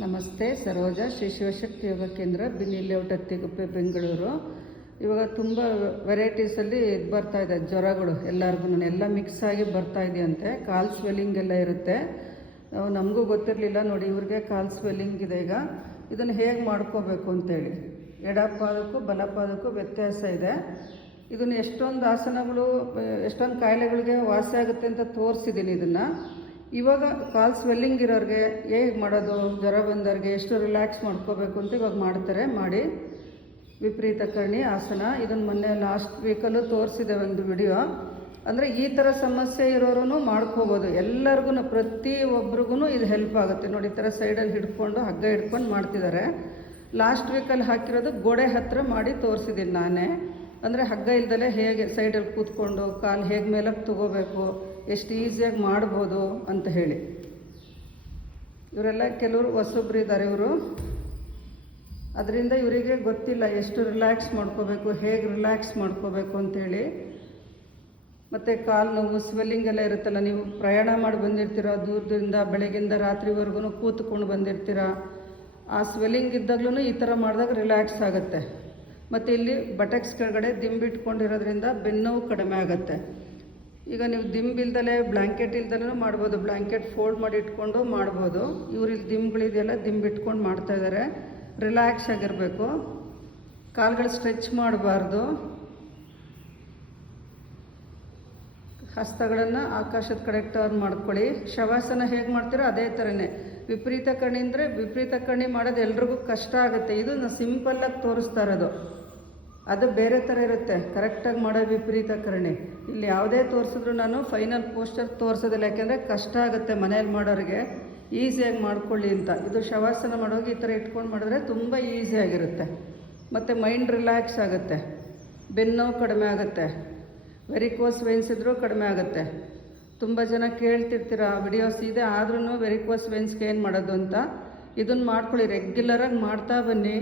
ನಮಸ್ತೆ. ಸರೋಜ ಶ್ರೀ ಶಿವಶಕ್ತಿ ಯೋಗ ಕೇಂದ್ರ, ಬಿನ್ನಿ ಲೇಔಟ್, ಅತ್ತಿಗುಪ್ಪೆ, ಬೆಂಗಳೂರು. ಇವಾಗ ತುಂಬ ವೆರೈಟೀಸಲ್ಲಿ ಇದು ಬರ್ತಾ ಇದೆ, ಜ್ವರಗಳು ಎಲ್ಲರಿಗೂ ಎಲ್ಲ ಮಿಕ್ಸ್ ಆಗಿ ಬರ್ತಾ ಇದೆಯಂತೆ. ಕಾಲು ಸ್ವೆಲ್ಲಿಂಗ್ ಎಲ್ಲ ಇರುತ್ತೆ. ನಮಗೂ ಗೊತ್ತಿರಲಿಲ್ಲ ನೋಡಿ, ಇವ್ರಿಗೆ ಕಾಲು ಸ್ವೆಲ್ಲಿಂಗ್ ಇದೆ. ಈಗ ಇದನ್ನು ಹೇಗೆ ಮಾಡ್ಕೋಬೇಕು ಅಂತೇಳಿ, ಎಡಪಾದಕ್ಕೂ ಬಲಪಾದಕ್ಕೂ ವ್ಯತ್ಯಾಸ ಇದೆ. ಇದನ್ನು ಎಷ್ಟೊಂದು ಆಸನಗಳು, ಎಷ್ಟೊಂದು ಕಾಯಿಲೆಗಳಿಗೆ ವಾಸಿ ಆಗುತ್ತೆ ಅಂತ ತೋರಿಸಿದ್ದೀನಿ ಇದನ್ನು. ಇವಾಗ ಕಾಲು ಸ್ವೆಲ್ಲಿಂಗ್ ಇರೋರಿಗೆ ಹೇಗೆ ಮಾಡೋದು, ಜ್ವರ ಬಂದವ್ರಿಗೆ ಎಷ್ಟು ರಿಲ್ಯಾಕ್ಸ್ ಮಾಡ್ಕೋಬೇಕು ಅಂತ ಇವಾಗ ಮಾಡ್ತಾರೆ. ಮಾಡಿ ವಿಪರೀತ ಕರ್ಣಿ ಆಸನ, ಇದನ್ನು ಮೊನ್ನೆ ಲಾಸ್ಟ್ ವೀಕಲ್ಲೂ ತೋರಿಸಿದೆ ಒಂದು ವಿಡಿಯೋ. ಅಂದರೆ ಈ ಥರ ಸಮಸ್ಯೆ ಇರೋರು ಮಾಡ್ಕೋಬೋದು, ಎಲ್ಲರಿಗೂ, ಪ್ರತಿಯೊಬ್ಬರಿಗೂ ಇದು ಹೆಲ್ಪ್ ಆಗುತ್ತೆ ನೋಡಿ. ಈ ಥರ ಸೈಡಲ್ಲಿ ಹಿಡ್ಕೊಂಡು ಹಗ್ಗ ಹಿಡ್ಕೊಂಡು ಮಾಡ್ತಿದ್ದಾರೆ. ಲಾಸ್ಟ್ ವೀಕಲ್ಲಿ ಹಾಕಿರೋದು ಗೋಡೆ ಹತ್ತಿರ ಮಾಡಿ ತೋರಿಸಿದ್ದೀನಿ ನಾನೇ. ಅಂದರೆ ಹಗ್ಗ ಇಲ್ದಲೇ ಹೇಗೆ ಸೈಡಲ್ಲಿ ಕೂತ್ಕೊಂಡು ಕಾಲು ಹೇಗೆ ಮೇಲಕ್ಕೆ ತಗೋಬೇಕು, ಎಷ್ಟು ಈಸಿಯಾಗಿ ಮಾಡ್ಬೋದು ಅಂತ ಹೇಳಿ. ಇವರೆಲ್ಲ ಕೆಲವರು ಹೊಸೊಬ್ರು ಇದ್ದಾರೆ ಇವರು. ಅದರಿಂದ ಇವರಿಗೆ ಗೊತ್ತಿಲ್ಲ ಎಷ್ಟು ರಿಲ್ಯಾಕ್ಸ್ ಮಾಡ್ಕೋಬೇಕು, ಹೇಗೆ ರಿಲ್ಯಾಕ್ಸ್ ಮಾಡ್ಕೋಬೇಕು ಅಂಥೇಳಿ. ಮತ್ತು ಕಾಲು ನೋವು, ಸ್ವೆಲ್ಲಿಂಗ್ ಎಲ್ಲ ಇರುತ್ತಲ್ಲ, ನೀವು ಪ್ರಯಾಣ ಮಾಡಿ ಬಂದಿರ್ತೀರ ದೂರದಿಂದ, ಬೆಳಗಿಂದ ರಾತ್ರಿವರೆಗೂ ಕೂತ್ಕೊಂಡು ಬಂದಿರ್ತೀರ. ಆ ಸ್ವೆಲ್ಲಿಂಗ್ ಇದ್ದಾಗಲೂ ಈ ಥರ ಮಾಡಿದಾಗ ರಿಲ್ಯಾಕ್ಸ್ ಆಗುತ್ತೆ. ಮತ್ತು ಇಲ್ಲಿ ಬಟಕ್ಸ್ ಕೆಳಗಡೆ ದಿಂಬಿಟ್ಕೊಂಡಿರೋದ್ರಿಂದ ಬೆನ್ನೋವು ಕಡಿಮೆ ಆಗುತ್ತೆ. ಈಗ ನೀವು ದಿಂಬಿಲ್ದಲೇ, ಬ್ಲ್ಯಾಂಕೆಟ್ ಇಲ್ದಲೂ ಮಾಡ್ಬೋದು, ಬ್ಲ್ಯಾಂಕೆಟ್ ಫೋಲ್ಡ್ ಮಾಡಿ ಇಟ್ಕೊಂಡು ಮಾಡ್ಬೋದು. ಇವ್ರು ಇಲ್ಲಿ ದಿಂಬುಗಳಿದೆಯಲ್ಲ, ದಿಂಬಿಟ್ಕೊಂಡು ಮಾಡ್ತಾಯಿದ್ದಾರೆ. ರಿಲ್ಯಾಕ್ಸ್ ಆಗಿರಬೇಕು, ಕಾಲುಗಳು ಸ್ಟ್ರೆಚ್ ಮಾಡಬಾರ್ದು. ಹಸ್ತಗಳನ್ನು ಆಕಾಶದ ಕಡೆ ಟರ್ನ್ ಮಾಡ್ಕೊಳ್ಳಿ. ಶವಾಸನ ಹೇಗೆ ಮಾಡ್ತೀರೋ ಅದೇ ಥರನೇ. ವಿಪರೀತ ಕರ್ಣಿ ಅಂದರೆ ವಿಪರೀತ ಕರ್ಣಿ ಮಾಡೋದು ಎಲ್ರಿಗೂ ಕಷ್ಟ ಆಗುತ್ತೆ. ಇದು ನಾನು ಸಿಂಪಲ್ಲಾಗಿ ತೋರಿಸ್ತಾ ಇರೋದು, ಅದು ಬೇರೆ ಥರ ಇರುತ್ತೆ ಕರೆಕ್ಟಾಗಿ ಮಾಡೋ ವಿಪರೀತ ಕರ್ಣಿ. ಇಲ್ಲಿ ಯಾವುದೇ ತೋರಿಸಿದ್ರು ನಾನು ಫೈನಲ್ ಪೋಸ್ಟರ್ ತೋರಿಸೋದಿಲ್ಲ, ಯಾಕೆಂದರೆ ಕಷ್ಟ ಆಗುತ್ತೆ ಮನೇಲಿ ಮಾಡೋರಿಗೆ. ಈಸಿಯಾಗಿ ಮಾಡ್ಕೊಳ್ಳಿ ಅಂತ. ಇದು ಶವಾಸನ ಮಾಡೋಗಿ ಈ ಥರ ಇಟ್ಕೊಂಡು ಮಾಡಿದ್ರೆ ತುಂಬ ಈಸಿಯಾಗಿರುತ್ತೆ. ಮತ್ತು ಮೈಂಡ್ ರಿಲ್ಯಾಕ್ಸ್ ಆಗುತ್ತೆ, ಬೆನ್ನೋವು ಕಡಿಮೆ ಆಗುತ್ತೆ, ವೆರಿಕೋಸ್ ವೆನ್ಸ್ ಇದ್ದರೂ ಕಡಿಮೆ ಆಗುತ್ತೆ. ತುಂಬ ಜನ ಕೇಳ್ತಿರ್ತೀರ ವಿಡಿಯೋಸ್ ಇದೆ, ಆದ್ರೂ ವೆರಿಕೋಸ್ ವೆನ್ಸ್ಗೆ ಏನು ಮಾಡೋದು ಅಂತ. ಇದನ್ನು ಮಾಡ್ಕೊಳ್ಳಿ, ರೆಗ್ಯುಲರಾಗಿ ಮಾಡ್ತಾ ಬನ್ನಿ,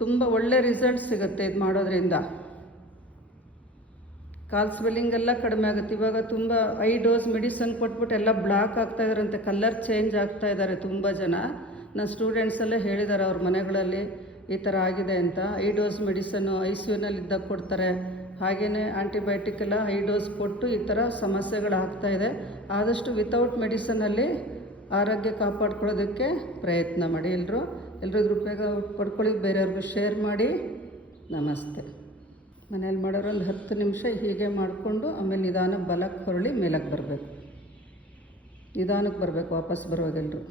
ತುಂಬ ಒಳ್ಳೆ ರಿಸಲ್ಟ್ ಸಿಗುತ್ತೆ ಇದು ಮಾಡೋದ್ರಿಂದ. ಕಾಲು ಸ್ವೆಲ್ಲಿಂಗ್ ಎಲ್ಲ ಕಡಿಮೆ ಆಗುತ್ತೆ. ಇವಾಗ ತುಂಬ ಐ ಡೋಸ್ ಮೆಡಿಸನ್ ಕೊಟ್ಬಿಟ್ಟು ಎಲ್ಲ ಬ್ಲಾಕ್ ಆಗ್ತಾಯಿದಾರಂತೆ, ಕಲರ್ ಚೇಂಜ್ ಆಗ್ತಾಯಿದ್ದಾರೆ ತುಂಬ ಜನ. ನನ್ನ ಸ್ಟೂಡೆಂಟ್ಸಲ್ಲೇ ಹೇಳಿದ್ದಾರೆ ಅವ್ರ ಮನೆಗಳಲ್ಲಿ ಈ ಥರ ಆಗಿದೆ ಅಂತ. ಐ ಡೋಸ್ ಮೆಡಿಸನ್ನು ICUನಲ್ಲಿ ಇದ್ದಾಗ ಕೊಡ್ತಾರೆ, ಹಾಗೆಯೇ ಆಂಟಿಬಯೋಟಿಕ್ ಎಲ್ಲ ಐ ಡೋಸ್ ಕೊಟ್ಟು ಈ ಥರ ಸಮಸ್ಯೆಗಳಾಗ್ತಾಯಿದೆ. ಆದಷ್ಟು ವಿತೌಟ್ ಮೆಡಿಸನಲ್ಲಿ ಆರೋಗ್ಯ ಕಾಪಾಡ್ಕೊಳ್ಳೋದಕ್ಕೆ ಪ್ರಯತ್ನ ಮಾಡಿ. ಎಲ್ಲರೂ ಇದ್ರ ಉಪಯೋಗ ಪಡ್ಕೊಳ್ಳಿ, ಬೇರೆಯವ್ರಿಗೂ ಶೇರ್ ಮಾಡಿ. ನಮಸ್ತೆ. ಮನೇಲಿ ಮಾಡೋರು ಒಂದು 10 ನಿಮಿಷ ಹೀಗೆ ಮಾಡಿಕೊಂಡು ಆಮೇಲೆ ನಿಧಾನ ಬಲಕ್ಕೆ ಹೊರಳಿ ಮೇಲಕ್ಕೆ ಬರಬೇಕು, ನಿಧಾನಕ್ಕೆ ಬರಬೇಕು ವಾಪಸ್ ಬರೋದೆಲ್ಲರೂ.